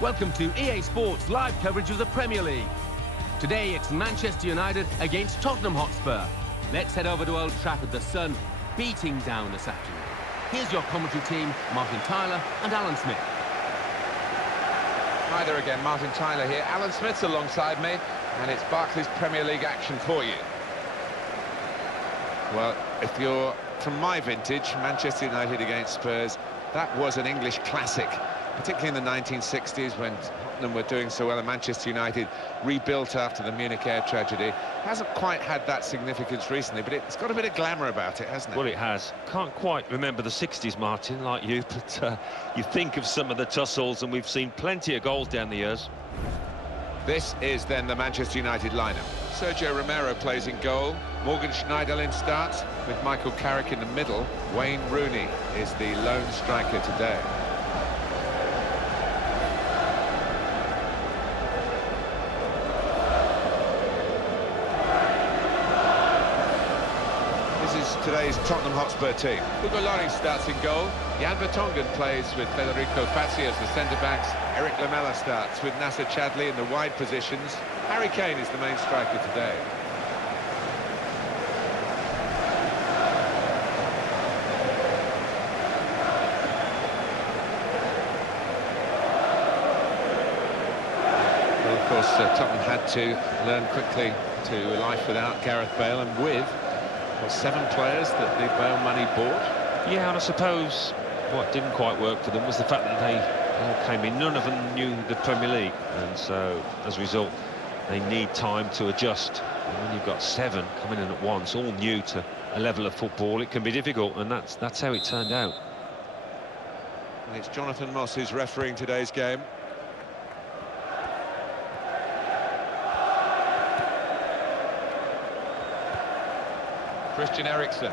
Welcome to EA Sports live coverage of the Premier League. Today it's Manchester United against Tottenham Hotspur. Let's head over to Old Trafford, the sun beating down this afternoon. Here's your commentary team, Martin Tyler and Alan Smith. Hi there again, Martin Tyler here. Alan Smith's alongside me, and it's Barclays Premier League action for you. Well, if you're from my vintage, Manchester United against Spurs, that was an English classic, particularly in the 1960s when Tottenham were doing so well and Manchester United rebuilt after the Munich air tragedy. Hasn't quite had that significance recently, but it's got a bit of glamour about it, hasn't it? Well, it has. Can't quite remember the 60s, Martin, like you, but you think of some of the tussles, and we've seen plenty of goals down the years. This is then the Manchester United lineup. Sergio Romero plays in goal. Morgan Schneiderlin starts with Michael Carrick in the middle. Wayne Rooney is the lone striker today. Today's Tottenham Hotspur team. Hugo Lloris starts in goal. Jan Vertonghen plays with Federico Fazio as the centre-backs. Eric Lamela starts with Nasser Chadli in the wide positions. Harry Kane is the main striker today. Well, of course, Tottenham had to learn quickly to life without Gareth Bale, and with 7 players that the Bale money bought. Yeah, and I suppose what didn't quite work for them was the fact that they all came in. None of them knew the Premier League, and so as a result they need time to adjust. And when you've got 7 coming in at once, all new to a level of football, it can be difficult, and that's how it turned out. And it's Jonathan Moss who's refereeing today's game. Christian Eriksen.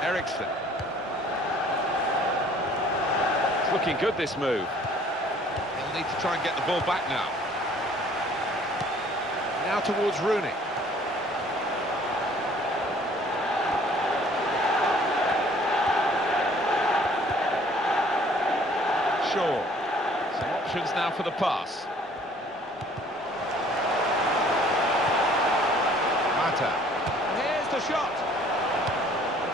Eriksen. It's looking good, this move. He'll need to try and get the ball back now. Now towards Rooney. Shaw. Some options now for the pass. Here's the shot.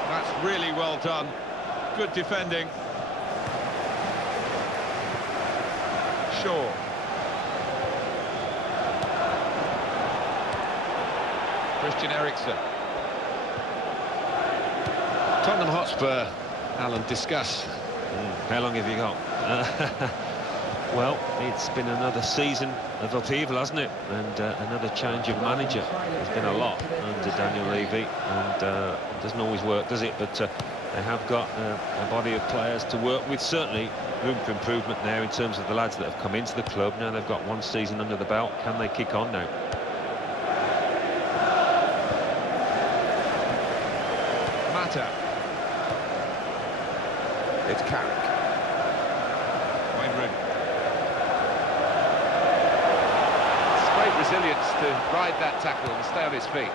That's really well done. Good defending. Shaw. Christian Eriksen. Tottenham Hotspur, Alan, discuss. How long have you got? Well, it's been another season of upheaval, hasn't it? And another change of manager. There's been a lot under Daniel Levy, and it doesn't always work, does it? But they have got a body of players to work with. Certainly room for improvement there in terms of the lads that have come into the club. Now they've got 1 season under the belt. Can they kick on now? Mata. It's Carrick. Wayne Rooney. Great resilience to ride that tackle and stay on his feet.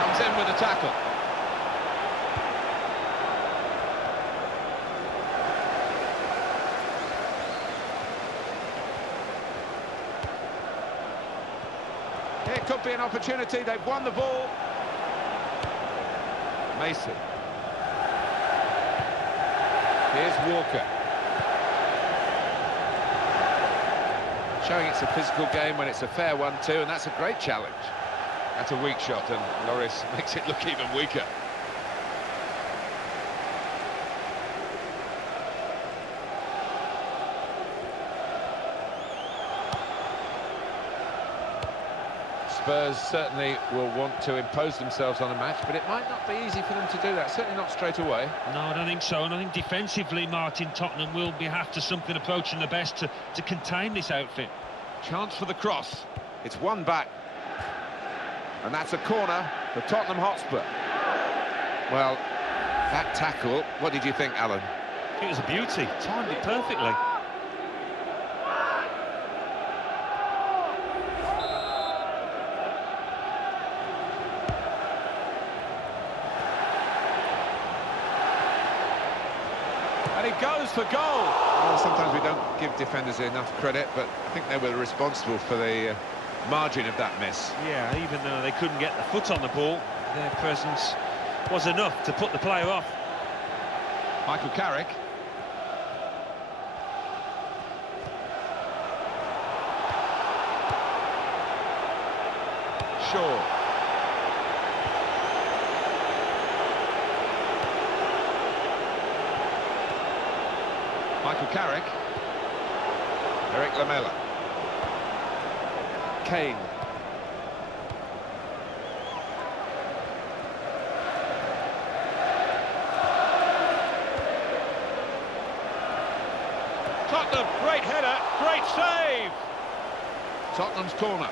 Comes in with a tackle. Here could be an opportunity. They've won the ball. Mason. Here's Walker. Showing it's a physical game when it's a fair one too, and that's a great challenge. That's a weak shot, and Lloris makes it look even weaker. Spurs certainly will want to impose themselves on a match, but it might not be easy for them to do that, certainly not straight away. No, I don't think so, and I think defensively, Martin, Tottenham will be after something approaching the best to contain this outfit. Chance for the cross. It's one back. And that's a corner for Tottenham Hotspur. Well, that tackle, what did you think, Alan? It was a beauty, timed it perfectly. And he goes for goal. Well, sometimes we don't give defenders enough credit, but I think they were responsible for the margin of that miss. Yeah, even though they couldn't get the foot on the ball, their presence was enough to put the player off. Michael Carrick. Shaw. Michael Carrick. Eric Lamela. Kane. Tottenham, great header, great save. Tottenham's corner.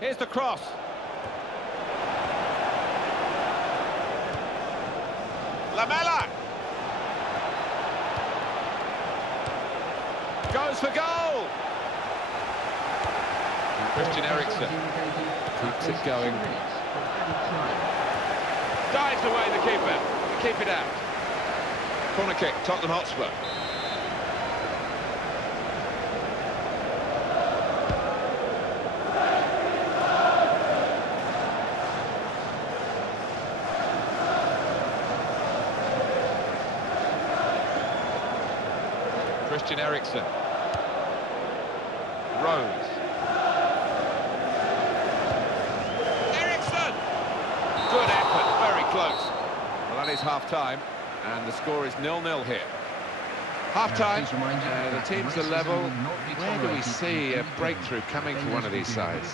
Here's the cross. Lamela. Goes for goal. Christian Eriksen keeps it going. Dives away the keeper. To keep it out. Corner kick, Tottenham Hotspur. Christian Eriksen. Rose. Eriksen! Good effort, very close. Well, that is half-time, and the score is 0-0 here. Half-time, the teams are level. Where do we see a breakthrough coming for one of these sides?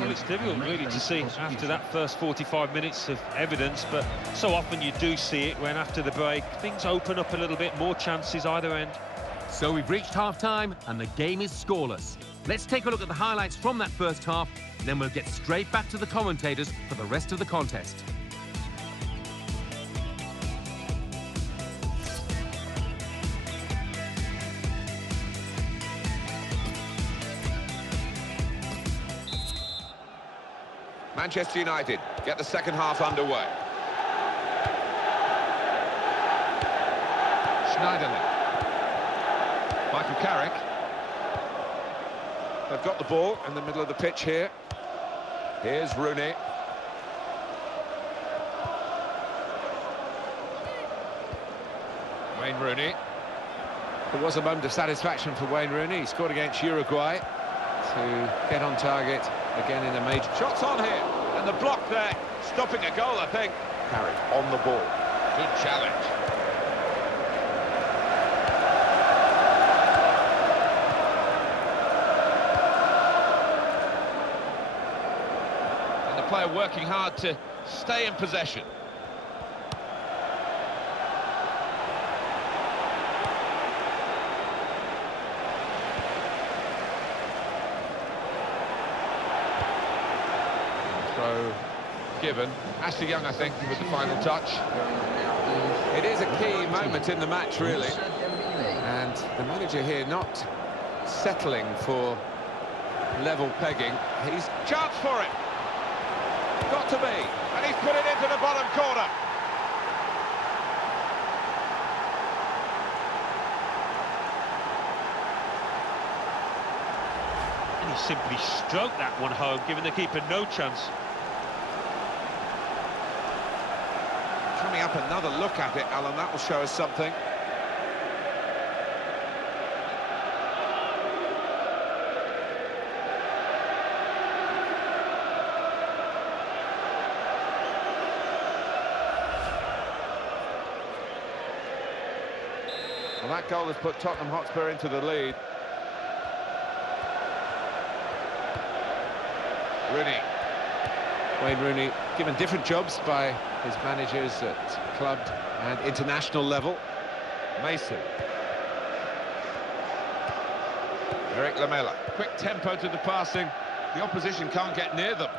Well, it's difficult really to see after that first 45 minutes of evidence, but so often you do see it when after the break things open up a little bit, more chances either end. So we've reached half-time and the game is scoreless. Let's take a look at the highlights from that first half, then we'll get straight back to the commentators for the rest of the contest. Manchester United get the second half underway. Schneiderlin. Michael Carrick. They've got the ball in the middle of the pitch here. Here's Rooney. Wayne Rooney. There was a moment of satisfaction for Wayne Rooney. He scored against Uruguay to get on target again in a major... Shots on here, and the block there, stopping a goal, I think. Carrick on the ball. Good challenge. Player working hard to stay in possession. Throw given. Ashley Young, I think, with the final touch. It is a key moment in the match, really. And the manager here not settling for level pegging. He's chance for it. Got to be, and he's put it into the bottom corner. And he simply stroked that one home, giving the keeper no chance. Coming up, another look at it, Alan, that will show us something. Well, that goal has put Tottenham Hotspur into the lead. Rooney. Wayne Rooney, given different jobs by his managers at club and international level. Mason. Eric Lamela. Quick tempo to the passing. The opposition can't get near them.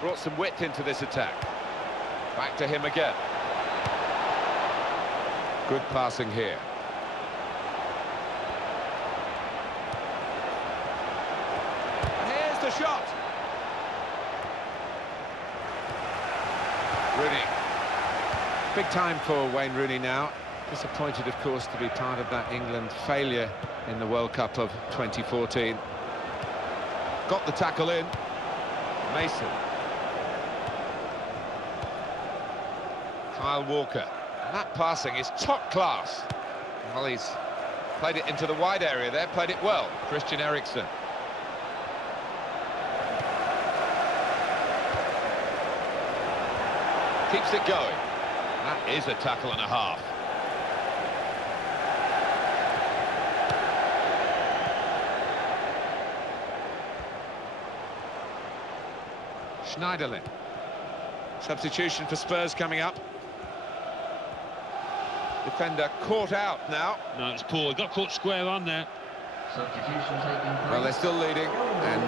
Brought some width into this attack. Back to him again. Good passing here. And here's the shot. Rooney. Big time for Wayne Rooney now. Disappointed, of course, to be part of that England failure in the World Cup of 2014. Got the tackle in. Mason. Kyle Walker. And that passing is top class. Well, he's played it into the wide area there, played it well. Christian Eriksen. Keeps it going. That is a tackle and a half. Schneiderlin. Substitution for Spurs coming up. Defender caught out now. No, it's poor. He got caught square on there. Well, they're still leading, and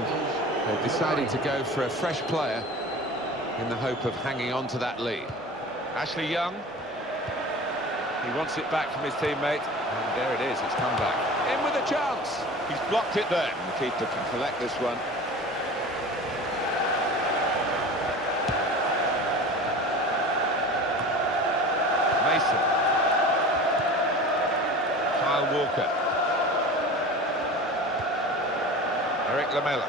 they've decided to go for a fresh player in the hope of hanging on to that lead. Ashley Young. He wants it back from his teammate, and there it is, it's come back. In with a chance. He's blocked it there. And the keeper can collect this one. Mason. Kyle Walker. Eric Lamela.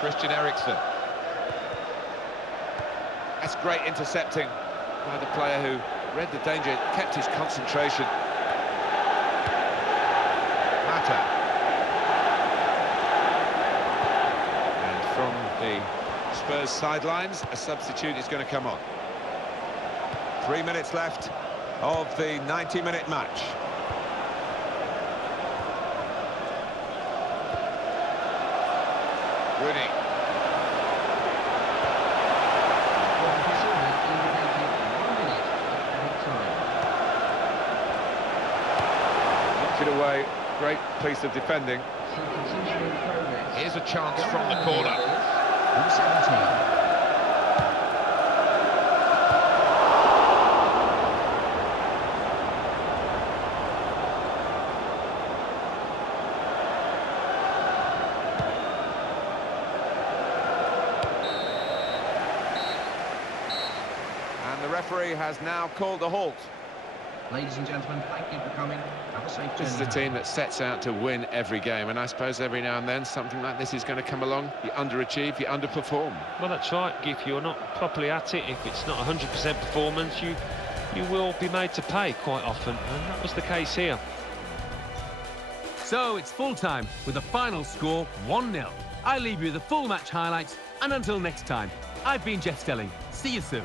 Christian Eriksen. That's great intercepting by the player who read the danger, kept his concentration. Mata. And from the Spurs sidelines, a substitute is going to come on. 3 minutes left of the 90-minute match. Rooney. Knocked it away. Great piece of defending. Here's a chance from the corner. And the referee has now called a halt. Ladies and gentlemen, thank you for coming. Have a safe journey. This is a team that sets out to win every game, and I suppose every now and then something like this is going to come along. You underachieve, you underperform. Well, that's right. If you're not properly at it, if it's not 100% performance, you will be made to pay quite often, and that was the case here. So it's full time with the final score 1-0. I leave you the full match highlights, and until next time, I've been Jeff Stelling. See you soon.